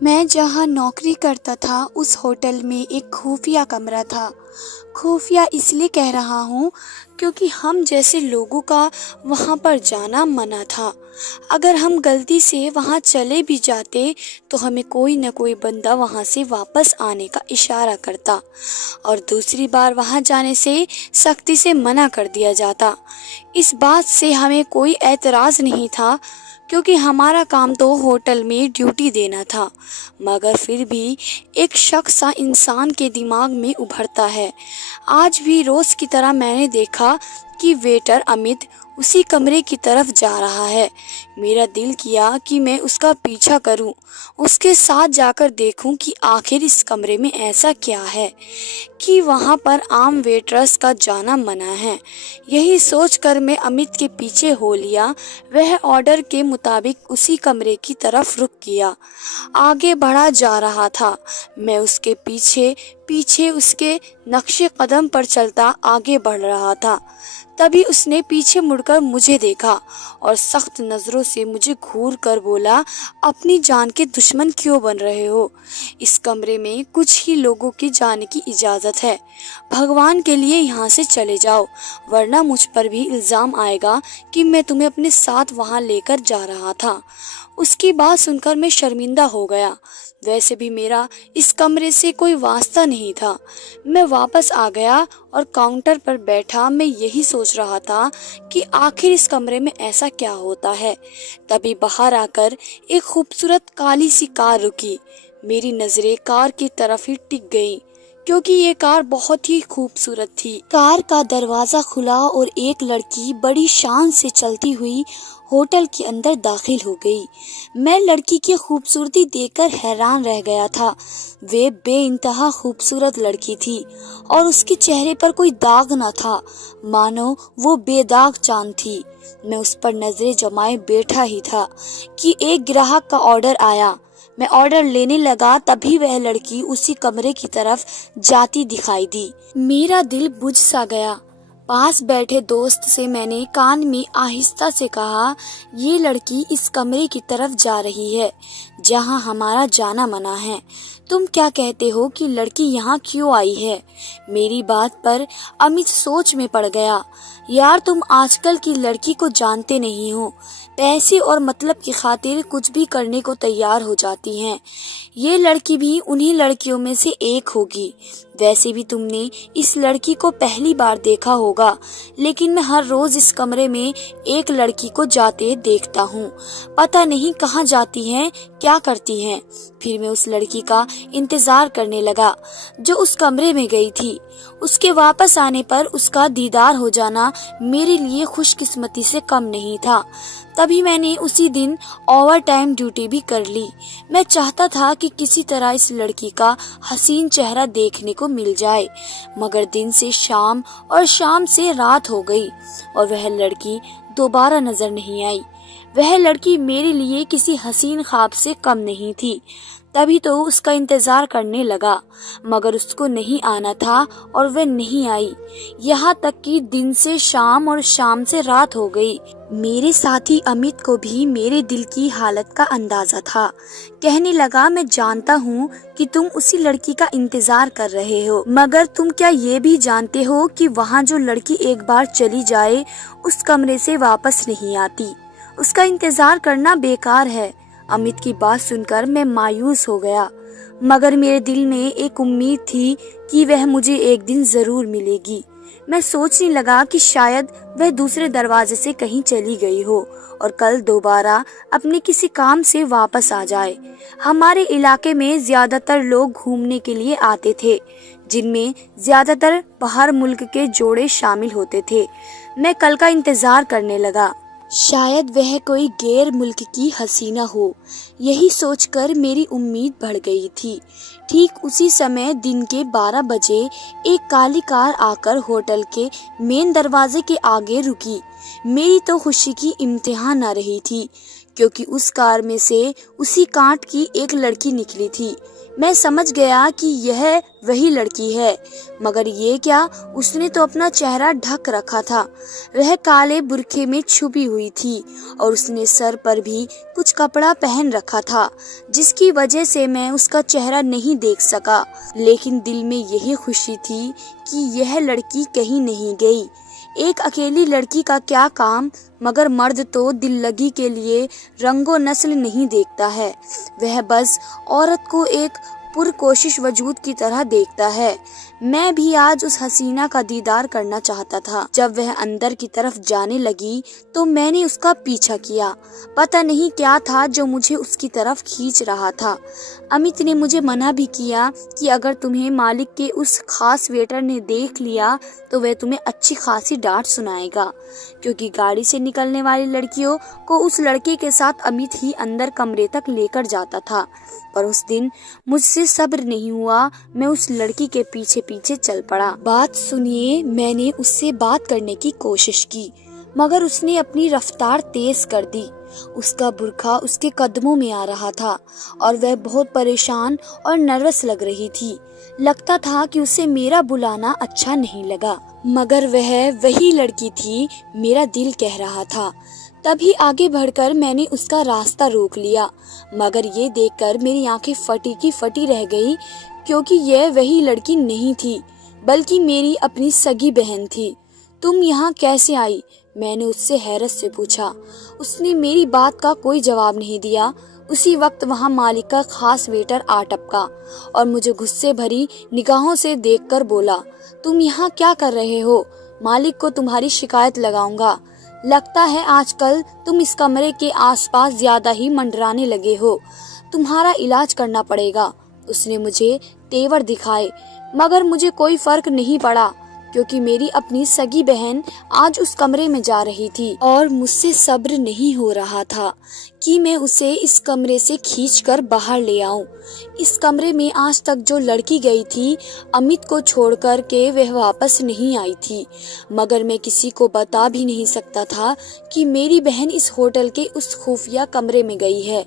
मैं जहाँ नौकरी करता था उस होटल में एक खुफिया कमरा था। खुफिया इसलिए कह रहा हूँ क्योंकि हम जैसे लोगों का वहाँ पर जाना मना था। अगर हम गलती से वहाँ चले भी जाते तो हमें कोई न कोई बंदा वहाँ से वापस आने का इशारा करता और दूसरी बार वहाँ जाने से सख्ती से मना कर दिया जाता। इस बात से हमें कोई एतराज़ नहीं था क्योंकि हमारा काम तो होटल में ड्यूटी देना था। मगर फिर भी एक शक सा इंसान के दिमाग में उभरता है। आज भी रोज़ की तरह मैंने देखा कि वेटर अमित उसी कमरे की तरफ जा रहा है। मेरा दिल किया कि मैं उसका पीछा करूं, उसके साथ जाकर देखूं कि आखिर इस कमरे में ऐसा क्या है कि वहां पर आम वेटर्स का जाना मना है। यही सोचकर मैं अमित के पीछे हो लिया। वह ऑर्डर के मुताबिक उसी कमरे की तरफ रुक किया, आगे बढ़ा जा रहा था। मैं उसके पीछे पीछे उसके नक्शे कदम पर चलता आगे बढ़ रहा था। तभी उसने पीछे मुड़कर मुझे देखा और सख्त नज़रों से मुझे घूर कर बोला, अपनी जान के दुश्मन क्यों बन रहे हो? इस कमरे में कुछ ही लोगों के जाने की इजाज़त है। भगवान के लिए यहाँ से चले जाओ, वरना मुझ पर भी इल्ज़ाम आएगा कि मैं तुम्हें अपने साथ वहाँ लेकर जा रहा था। उसकी बात सुनकर मैं शर्मिंदा हो गया। वैसे भी मेरा इस कमरे से कोई वास्ता नहीं था। मैं वापस आ गया और काउंटर पर बैठा मैं यही सोच रहा था कि आखिर इस कमरे में ऐसा क्या होता है। तभी बाहर आकर एक खूबसूरत काली सी कार रुकी। मेरी नज़रें कार की तरफ ही टिक गईं क्योंकि ये कार बहुत ही खूबसूरत थी। कार का दरवाज़ा खुला और एक लड़की बड़ी शान से चलती हुई होटल के अंदर दाखिल हो गई। मैं लड़की की खूबसूरती देखकर हैरान रह गया था। वे बेइंतहा खूबसूरत लड़की थी और उसके चेहरे पर कोई दाग न था, मानो वो बेदाग चांद थी। मैं उस पर नजरें जमाए बैठा ही था कि एक ग्राहक का ऑर्डर आया। मैं ऑर्डर लेने लगा तभी वह लड़की उसी कमरे की तरफ जाती दिखाई दी। मेरा दिल बुझ सा गया। पास बैठे दोस्त से मैंने कान में आहिस्ता से कहा, ये लड़की इस कमरे की तरफ जा रही है जहां हमारा जाना मना है। तुम क्या कहते हो कि लड़की यहाँ क्यों आई है? मेरी बात पर अमित सोच में पड़ गया। यार, तुम आजकल की लड़की को जानते नहीं हो, पैसे और मतलब की खातिर कुछ भी करने को तैयार हो जाती हैं। ये लड़की भी उन्हीं लड़कियों में से एक होगी। वैसे भी तुमने इस लड़की को पहली बार देखा होगा, लेकिन मैं हर रोज इस कमरे में एक लड़की को जाते देखता हूँ। पता नहीं कहाँ जाती हैं, क्या करती हैं। फिर मैं उस लड़की का इंतजार करने लगा जो उस कमरे में गई थी। उसके वापस आने पर उसका दीदार हो जाना मेरे लिए खुशकिस्मती से कम नहीं था। तभी मैंने उसी दिन ओवर टाइम ड्यूटी भी कर ली। मैं चाहता था कि किसी तरह इस लड़की का हसीन चेहरा देखने को मिल जाए, मगर दिन से शाम और शाम से रात हो गई और वह लड़की दोबारा नजर नहीं आई। वह लड़की मेरे लिए किसी हसीन ख्वाब से कम नहीं थी। तभी तो उसका इंतजार करने लगा, मगर उसको नहीं आना था और वह नहीं आई। यहाँ तक कि दिन से शाम और शाम से रात हो गई। मेरे साथी अमित को भी मेरे दिल की हालत का अंदाजा था। कहने लगा, मैं जानता हूँ कि तुम उसी लड़की का इंतजार कर रहे हो, मगर तुम क्या ये भी जानते हो कि वहाँ जो लड़की एक बार चली जाए उस कमरे से वापस नहीं आती। उसका इंतजार करना बेकार है। अमित की बात सुनकर मैं मायूस हो गया, मगर मेरे दिल में एक उम्मीद थी कि वह मुझे एक दिन जरूर मिलेगी। मैं सोचने लगा कि शायद वह दूसरे दरवाजे से कहीं चली गई हो और कल दोबारा अपने किसी काम से वापस आ जाए। हमारे इलाके में ज्यादातर लोग घूमने के लिए आते थे, जिनमें ज्यादातर बाहर मुल्क के जोड़े शामिल होते थे। मैं कल का इंतजार करने लगा, शायद वह कोई गैर मुल्क की हसीना हो। यही सोचकर मेरी उम्मीद बढ़ गई थी। ठीक उसी समय दिन के 12 बजे एक काली कार आकर होटल के मेन दरवाजे के आगे रुकी। मेरी तो खुशी की इम्तिहान न रही थी, क्योंकि उस कार में से उसी कांट की एक लड़की निकली थी। मैं समझ गया कि यह वही लड़की है, मगर ये क्या, उसने तो अपना चेहरा ढक रखा था। वह काले बुर्खे में छुपी हुई थी और उसने सर पर भी कुछ कपड़ा पहन रखा था, जिसकी वजह से मैं उसका चेहरा नहीं देख सका। लेकिन दिल में यही खुशी थी कि यह लड़की कहीं नहीं गई। एक अकेली लड़की का क्या काम, मगर मर्द तो दिल लगी के लिए रंगो नस्ल नहीं देखता है। वह बस औरत को एक पुरकोशिश वजूद की तरह देखता है। मैं भी आज उस हसीना का दीदार करना चाहता था। जब वह अंदर की तरफ जाने लगी तो मैंने उसका पीछा किया। पता नहीं क्या था जो मुझे उसकी तरफ खींच रहा था। अमित ने मुझे मना भी किया कि अगर तुम्हें मालिक के उस खास वेटर ने देख लिया तो वह तुम्हें अच्छी खासी डांट सुनाएगा, क्योंकि गाड़ी से निकलने वाली लड़कियों को उस लड़के के साथ अमित ही अंदर कमरे तक लेकर जाता था। पर उस दिन मुझसे सब्र नहीं हुआ। मैं उस लड़की के पीछे पीछे चल पड़ा। बात सुनिए, मैंने उससे बात करने की कोशिश की, मगर उसने अपनी रफ्तार तेज कर दी। उसका बुर्खा उसके कदमों में आ रहा था और वह बहुत परेशान और नर्वस लग रही थी। लगता था कि उसे मेरा बुलाना अच्छा नहीं लगा, मगर वह वही लड़की थी, मेरा दिल कह रहा था। तभी आगे बढ़कर मैंने उसका रास्ता रोक लिया, मगर ये देखकर मेरी आंखें फटी की फटी रह गई, क्योंकि यह वही लड़की नहीं थी, बल्कि मेरी अपनी सगी बहन थी। तुम यहाँ कैसे आई? मैंने उससे हैरत से पूछा। उसने मेरी बात का कोई जवाब नहीं दिया। उसी वक्त वहाँ मालिक का खास वेटर आ टपका और मुझे गुस्से भरी निगाहों से देखकर बोला, तुम यहाँ क्या कर रहे हो? मालिक को तुम्हारी शिकायत लगाऊंगा। लगता है आजकल तुम इस कमरे के आसपास ज्यादा ही मंडराने लगे हो। तुम्हारा इलाज करना पड़ेगा। उसने मुझे तेवर दिखाए, मगर मुझे कोई फर्क नहीं पड़ा, क्योंकि मेरी अपनी सगी बहन आज उस कमरे में जा रही थी और मुझसे सब्र नहीं हो रहा था कि मैं उसे इस कमरे से खींचकर बाहर ले आऊं। इस कमरे में आज तक जो लड़की गई थी, अमित को छोड़कर के वह वापस नहीं आई थी, मगर मैं किसी को बता भी नहीं सकता था कि मेरी बहन इस होटल के उस खुफिया कमरे में गई है।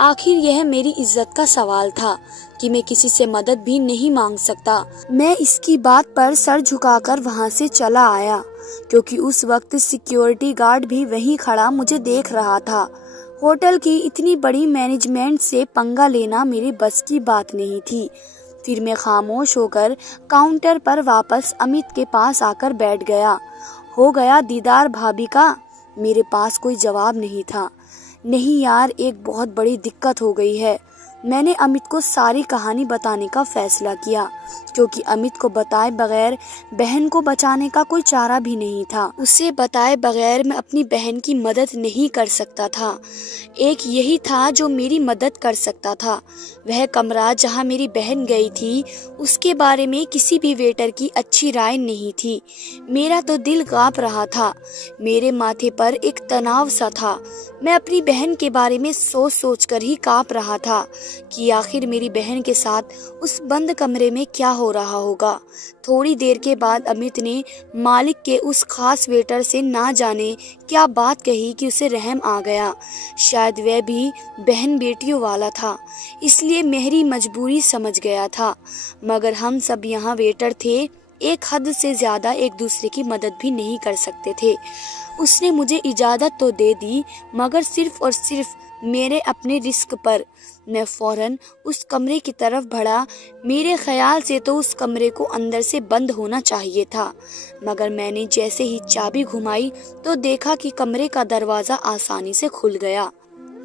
आखिर यह मेरी इज्जत का सवाल था कि मैं किसी से मदद भी नहीं मांग सकता। मैं इसकी बात पर सर झुकाकर वहां से चला आया, क्योंकि उस वक्त सिक्योरिटी गार्ड भी वहीं खड़ा मुझे देख रहा था। होटल की इतनी बड़ी मैनेजमेंट से पंगा लेना मेरे बस की बात नहीं थी। फिर मैं खामोश होकर काउंटर पर वापस अमित के पास आकर बैठ गया। हो गया दीदार भाभी का? मेरे पास कोई जवाब नहीं था। नहीं यार, एक बहुत बड़ी दिक्कत हो गई है। मैंने अमित को सारी कहानी बताने का फैसला किया, क्योंकि अमित को बताए बगैर बहन को बचाने का कोई चारा भी नहीं था। उसे बताए बगैर मैं अपनी बहन की मदद नहीं कर सकता था। एक यही था जो मेरी मदद कर सकता था। वह कमरा जहां मेरी बहन गई थी, उसके बारे में किसी भी वेटर की अच्छी राय नहीं थी। मेरा तो दिल कांप रहा था। मेरे माथे पर एक तनाव सा था। मैं अपनी बहन के बारे में सोच सोच कर ही कांप रहा था कि आखिर मेरी बहन के साथ उस बंद कमरे में क्या हो रहा होगा। थोड़ी देर के बाद अमित ने मालिक के उस खास वेटर से ना जाने क्या बात कही कि उसे रहम आ गया। शायद वह भी बहन बेटियों वाला था, इसलिए मेरी मजबूरी समझ गया था। मगर हम सब यहाँ वेटर थे, एक हद से ज्यादा एक दूसरे की मदद भी नहीं कर सकते थे। उसने मुझे इजाजत तो दे दी, मगर सिर्फ और सिर्फ मेरे अपने रिस्क पर। मैं फौरन उस कमरे की तरफ बढ़ा। मेरे ख्याल से तो उस कमरे को अंदर से बंद होना चाहिए था, मगर मैंने जैसे ही चाबी घुमाई तो देखा कि कमरे का दरवाजा आसानी से खुल गया।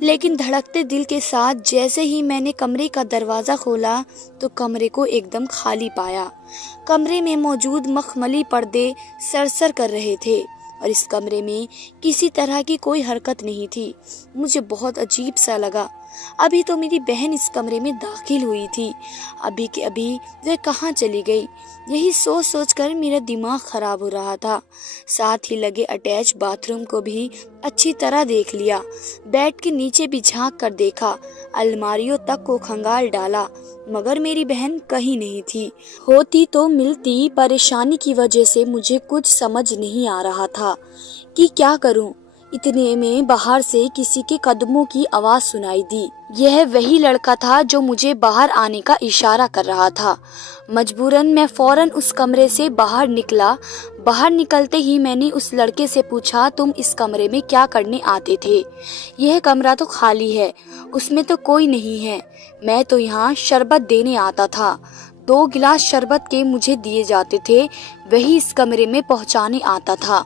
लेकिन धड़कते दिल के साथ जैसे ही मैंने कमरे का दरवाजा खोला तो कमरे को एकदम खाली पाया। कमरे में मौजूद मखमली पर्दे सरसर कर रहे थे और इस कमरे में किसी तरह की कोई हरकत नहीं थी। मुझे बहुत अजीब सा लगा। अभी तो मेरी बहन इस कमरे में दाखिल हुई थी, अभी के अभी वह कहाँ चली गई? यही सोच सोच कर मेरा दिमाग खराब हो रहा था। साथ ही लगे अटैच बाथरूम को भी अच्छी तरह देख लिया। बेड के नीचे भी झांक कर देखा, अलमारियों तक को खंगाल डाला, मगर मेरी बहन कहीं नहीं थी। होती तो मिलती, परेशानी की वजह से मुझे कुछ समझ नहीं आ रहा था कि क्या करूं। इतने में बाहर से किसी के कदमों की आवाज सुनाई दी। यह वही लड़का था जो मुझे बाहर आने का इशारा कर रहा था। मजबूरन मैं फौरन उस कमरे से बाहर निकला। बाहर निकलते ही मैंने उस लड़के से पूछा, तुम इस कमरे में क्या करने आते थे? यह कमरा तो खाली है, उसमें तो कोई नहीं है। मैं तो यहाँ शरबत देने आता था। 2 गिलास शरबत के मुझे दिए जाते थे, वही इस कमरे में पहुंचाने आता था।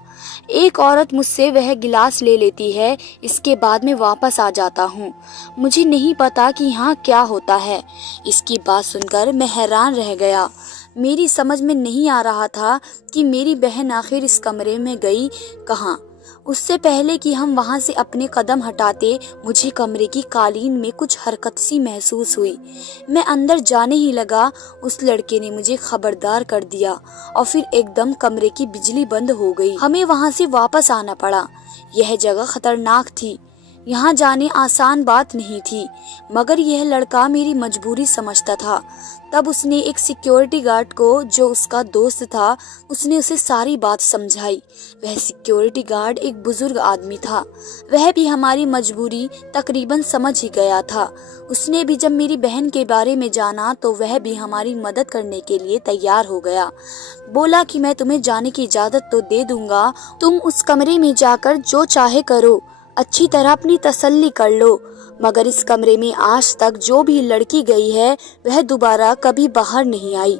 एक औरत मुझसे वह गिलास ले लेती है, इसके बाद मैं वापस आ जाता हूँ। मुझे नहीं पता कि यहाँ क्या होता है। इसकी बात सुनकर मैं हैरान रह गया। मेरी समझ में नहीं आ रहा था कि मेरी बहन आखिर इस कमरे में गई कहाँ। उससे पहले कि हम वहां से अपने कदम हटाते, मुझे कमरे की कालीन में कुछ हरकत सी महसूस हुई। मैं अंदर जाने ही लगा, उस लड़के ने मुझे खबरदार कर दिया और फिर एकदम कमरे की बिजली बंद हो गई। हमें वहां से वापस आना पड़ा। यह जगह खतरनाक थी, यहाँ जाने आसान बात नहीं थी, मगर यह लड़का मेरी मजबूरी समझता था। तब उसने एक सिक्योरिटी गार्ड को, जो उसका दोस्त था, उसने उसे सारी बात समझाई। वह सिक्योरिटी गार्ड एक बुजुर्ग आदमी था। वह भी हमारी मजबूरी तकरीबन समझ ही गया था। उसने भी जब मेरी बहन के बारे में जाना तो वह भी हमारी मदद करने के लिए तैयार हो गया। बोला कि मैं तुम्हें जाने की इजाजत तो दे दूंगा, तुम उस कमरे में जाकर जो चाहे करो, अच्छी तरह अपनी तसल्ली कर लो, मगर इस कमरे में आज तक जो भी लड़की गई है वह दोबारा कभी बाहर नहीं आई।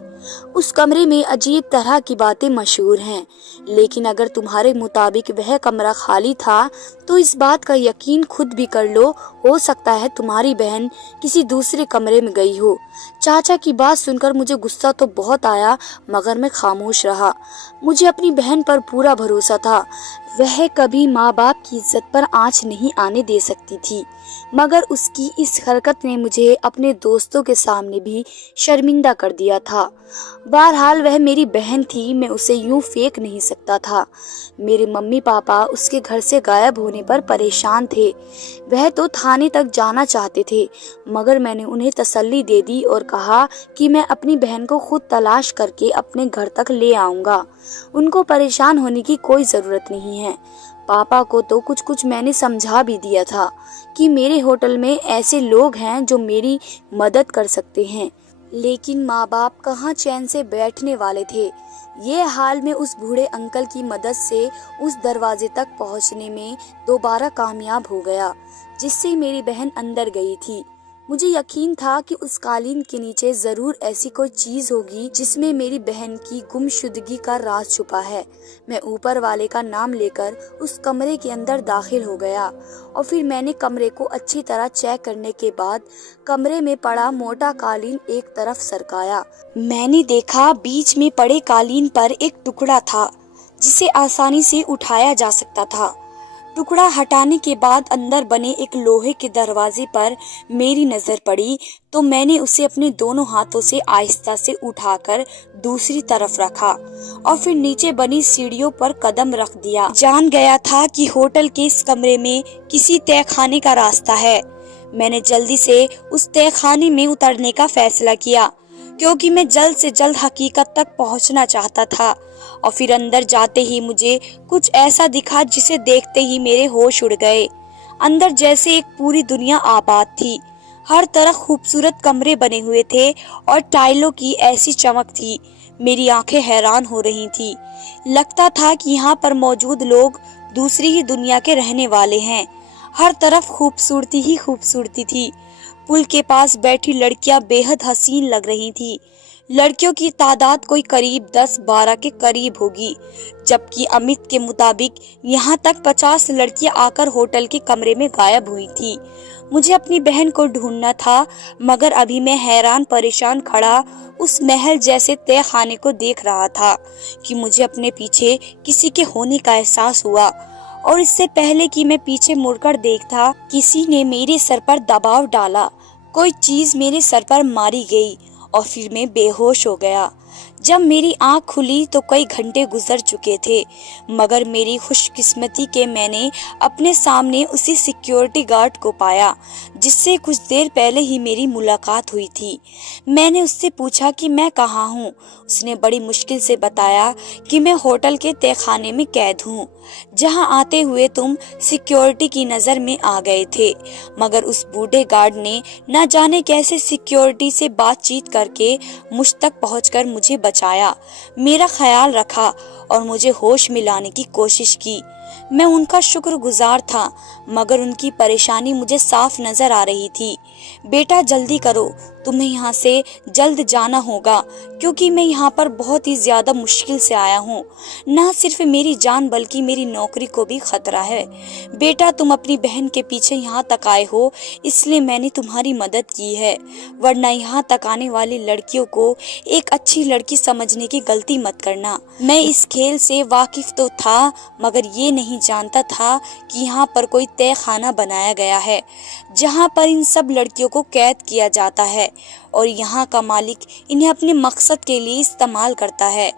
उस कमरे में अजीब तरह की बातें मशहूर हैं, लेकिन अगर तुम्हारे मुताबिक वह कमरा खाली था तो इस बात का यकीन खुद भी कर लो, हो सकता है तुम्हारी बहन किसी दूसरे कमरे में गई हो। चाचा की बात सुनकर मुझे गुस्सा तो बहुत आया, मगर मैं खामोश रहा। मुझे अपनी बहन पर पूरा भरोसा था। वह कभी माँ बाप की इज्जत पर आंच नहीं आने दे सकती थी, मगर उसकी इस हरकत ने मुझे अपने दोस्तों के सामने भी शर्मिंदा कर दिया था। बहरहाल वह मेरी बहन थी, मैं उसे यूं फेंक नहीं सकता था। मेरे मम्मी पापा उसके घर से गायब होने पर परेशान थे। वह तो थाने तक जाना चाहते थे, मगर मैंने उन्हें तसल्ली दे दी और कहा कि मैं अपनी बहन को खुद तलाश करके अपने घर तक ले आऊंगा। उनको परेशान होने की कोई जरूरत नहीं है। पापा को तो कुछ कुछ मैंने समझा भी दिया था कि मेरे होटल में ऐसे लोग हैं जो मेरी मदद कर सकते हैं, लेकिन माँ बाप कहाँ चैन से बैठने वाले थे। ये हाल में उस बूढ़े अंकल की मदद से उस दरवाजे तक पहुँचने में दोबारा कामयाब हो गया, जिससे मेरी बहन अंदर गई थी। मुझे यकीन था कि उस कालीन के नीचे जरूर ऐसी कोई चीज होगी जिसमें मेरी बहन की गुमशुदगी का राज छुपा है। मैं ऊपर वाले का नाम लेकर उस कमरे के अंदर दाखिल हो गया और फिर मैंने कमरे को अच्छी तरह चेक करने के बाद कमरे में पड़ा मोटा कालीन एक तरफ सरकाया। मैंने देखा बीच में पड़े कालीन पर एक टुकड़ा था जिसे आसानी से उठाया जा सकता था। टुकड़ा हटाने के बाद अंदर बने एक लोहे के दरवाजे पर मेरी नजर पड़ी तो मैंने उसे अपने दोनों हाथों से आहिस्ता से उठाकर दूसरी तरफ रखा और फिर नीचे बनी सीढ़ियों पर कदम रख दिया। जान गया था कि होटल के इस कमरे में किसी तहखाने का रास्ता है। मैंने जल्दी से उस तहखाने में उतरने का फैसला किया, क्योंकि मैं जल्द से जल्द हकीकत तक पहुंचना चाहता था। और फिर अंदर जाते ही मुझे कुछ ऐसा दिखा जिसे देखते ही मेरे होश उड़ गए। अंदर जैसे एक पूरी दुनिया आबाद थी। हर तरफ खूबसूरत कमरे बने हुए थे और टाइलों की ऐसी चमक थी, मेरी आंखें हैरान हो रही थी। लगता था कि यहाँ पर मौजूद लोग दूसरी ही दुनिया के रहने वाले हैं। हर तरफ खूबसूरती ही खूबसूरती थी। पुल के पास बैठी लड़कियां बेहद हसीन लग रही थी। लड़कियों की तादाद कोई करीब 10-12 के करीब होगी, जबकि अमित के मुताबिक यहाँ तक 50 लड़कियां आकर होटल के कमरे में गायब हुई थी। मुझे अपनी बहन को ढूंढना था, मगर अभी मैं हैरान परेशान खड़ा उस महल जैसे तहखाने को देख रहा था कि मुझे अपने पीछे किसी के होने का एहसास हुआ। और इससे पहले कि मैं पीछे मुड़कर देखता, किसी ने मेरे सर पर दबाव डाला। कोई चीज मेरे सर पर मारी गई और फिर मैं बेहोश हो गया। जब मेरी आंख खुली तो कई घंटे गुजर चुके थे, मगर मेरी खुशकिस्मती के मैंने अपने सामने उसी सिक्योरिटी गार्ड को पाया जिससे कुछ देर पहले ही मेरी मुलाकात हुई थी। मैंने उससे पूछा कि मैं कहाँ हूँ। उसने बड़ी मुश्किल से बताया कि मैं होटल के तहखाने में कैद हूँ, जहाँ आते हुए तुम सिक्योरिटी की नज़र में आ गए थे। मगर उस बूढ़े गार्ड ने न जाने कैसे सिक्योरिटी से बातचीत करके मुझ तक पहुंचकर मुझे बचाया, मेरा ख्याल रखा और मुझे होश में लाने की कोशिश की। मैं उनका शुक्रगुजार था, मगर उनकी परेशानी मुझे साफ नजर आ रही थी। बेटा जल्दी करो, तुम्हें यहाँ से जल्द जाना होगा, क्योंकि मैं यहाँ पर बहुत ही ज्यादा मुश्किल से आया हूँ। न सिर्फ मेरी जान बल्कि मेरी नौकरी को भी खतरा है। बेटा तुम अपनी बहन के पीछे यहाँ तक आए हो, इसलिए मैंने तुम्हारी मदद की है, वरना यहाँ तक आने वाली लड़कियों को एक अच्छी लड़की समझने की गलती मत करना। मैं इस खेल से वाकिफ तो था, मगर ये नहीं जानता था कि यहाँ पर कोई तय खाना बनाया गया है जहाँ पर इन सब लड़कियों को कैद किया जाता है और यहाँ का मालिक इन्हें अपने मकसद के लिए इस्तेमाल करता है।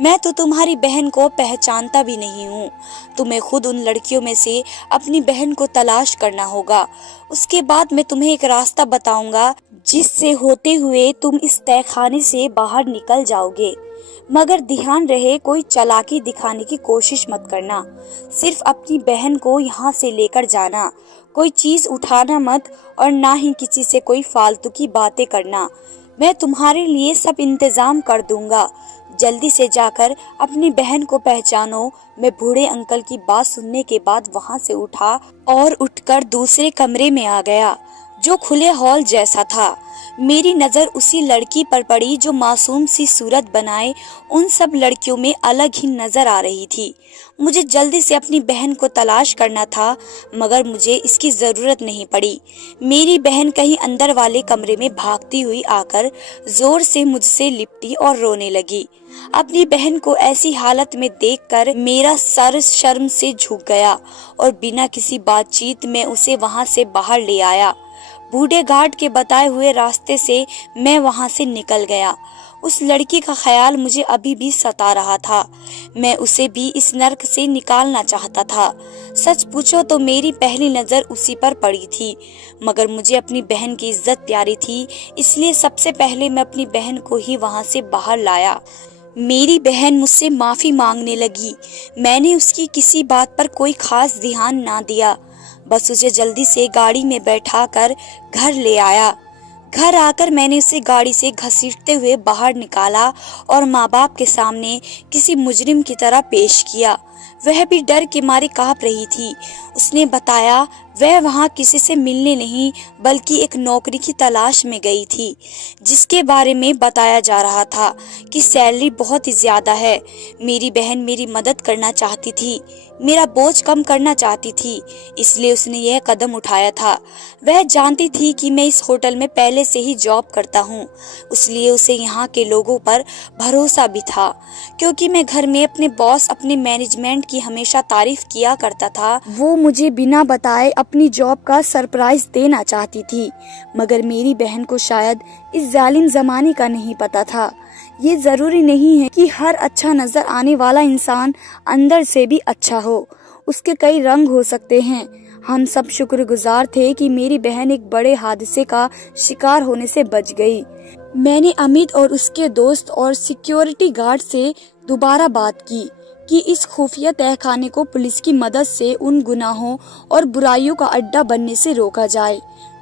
मैं तो तुम्हारी बहन को पहचानता भी नहीं हूँ। तुम्हें खुद उन लड़कियों में से अपनी बहन को तलाश करना होगा। उसके बाद मैं तुम्हें एक रास्ता बताऊंगा जिससे होते हुए तुम इस तहखाने से बाहर निकल जाओगे। मगर ध्यान रहे, कोई चालाकी दिखाने की कोशिश मत करना। सिर्फ अपनी बहन को यहाँ से लेकर जाना, कोई चीज उठाना मत और ना ही किसी से कोई फालतू की बातें करना। मैं तुम्हारे लिए सब इंतजाम कर दूंगा। जल्दी से जाकर अपनी बहन को पहचानो। मैं बूढ़े अंकल की बात सुनने के बाद वहाँ से उठा और उठकर दूसरे कमरे में आ गया, जो खुले हॉल जैसा था। मेरी नज़र उसी लड़की पर पड़ी जो मासूम सी सूरत बनाए उन सब लड़कियों में अलग ही नजर आ रही थी। मुझे जल्दी से अपनी बहन को तलाश करना था, मगर मुझे इसकी ज़रूरत नहीं पड़ी। मेरी बहन कहीं अंदर वाले कमरे में भागती हुई आकर जोर से मुझसे लिपटी और रोने लगी। अपनी बहन को ऐसी हालत में देखकर मेरा सर शर्म से झुक गया और बिना किसी बातचीत में उसे वहां से बाहर ले आया। बूढ़े गार्ड के बताए हुए रास्ते से मैं वहां से निकल गया। उस लड़की का ख्याल मुझे अभी भी सता रहा था। मैं उसे भी इस नर्क से निकालना चाहता था। सच पूछो तो मेरी पहली नज़र उसी पर पड़ी थी, मगर मुझे अपनी बहन की इज्जत प्यारी थी, इसलिए सबसे पहले मैं अपनी बहन को ही वहां से बाहर लाया। मेरी बहन मुझसे माफ़ी मांगने लगी। मैंने उसकी किसी बात पर कोई खास ध्यान ना दिया, बस उसे जल्दी से गाड़ी में बैठाकर घर ले आया। घर आकर मैंने उसे गाड़ी से घसीटते हुए बाहर निकाला और माँ बाप के सामने किसी मुजरिम की तरह पेश किया। वह भी डर के मारे कांप रही थी। उसने बताया वह वहाँ किसी से मिलने नहीं बल्कि एक नौकरी की तलाश में गई थी, जिसके बारे में बताया जा रहा था कि सैलरी बहुत ही ज्यादा है। मेरी बहन मेरी मदद करना चाहती थी, मेरा बोझ कम करना चाहती थी, इसलिए उसने यह कदम उठाया था। वह जानती थी कि मैं इस होटल में पहले से ही जॉब करता हूँ, इसलिए उसे यहाँ के लोगों पर भरोसा भी था। क्योंकि मैं घर में अपने बॉस, अपने मैनेजमेंट की हमेशा तारीफ किया करता था, वो मुझे बिना बताए अपनी जॉब का सरप्राइज देना चाहती थी। मगर मेरी बहन को शायद इस जालिम जमाने का नहीं पता था। ये जरूरी नहीं है कि हर अच्छा नजर आने वाला इंसान अंदर से भी अच्छा हो, उसके कई रंग हो सकते हैं। हम सब शुक्रगुजार थे कि मेरी बहन एक बड़े हादसे का शिकार होने से बच गई। मैंने अमित और उसके दोस्त और सिक्योरिटी गार्ड से दोबारा बात की कि इस खुफिया तहखाने को पुलिस की मदद से उन गुनाहों और बुराइयों का अड्डा बनने से रोका जाए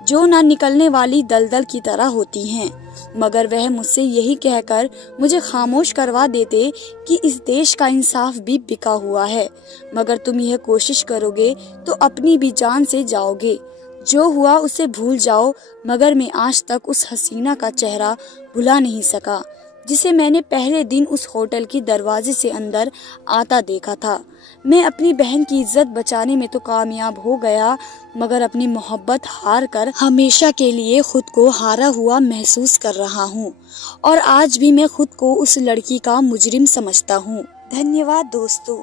जो ना निकलने वाली दलदल की तरह होती हैं। मगर वह मुझसे यही कहकर मुझे खामोश करवा देते कि इस देश का इंसाफ भी बिका हुआ है। मगर तुम यह कोशिश करोगे तो अपनी भी जान से जाओगे। जो हुआ उसे भूल जाओ। मगर मैं आज तक उस हसीना का चेहरा भुला नहीं सका जिसे मैंने पहले दिन उस होटल की दरवाजे से अंदर आता देखा था। मैं अपनी बहन की इज्जत बचाने में तो कामयाब हो गया, मगर अपनी मोहब्बत हार कर हमेशा के लिए खुद को हारा हुआ महसूस कर रहा हूँ। और आज भी मैं खुद को उस लड़की का मुजरिम समझता हूँ। धन्यवाद दोस्तों।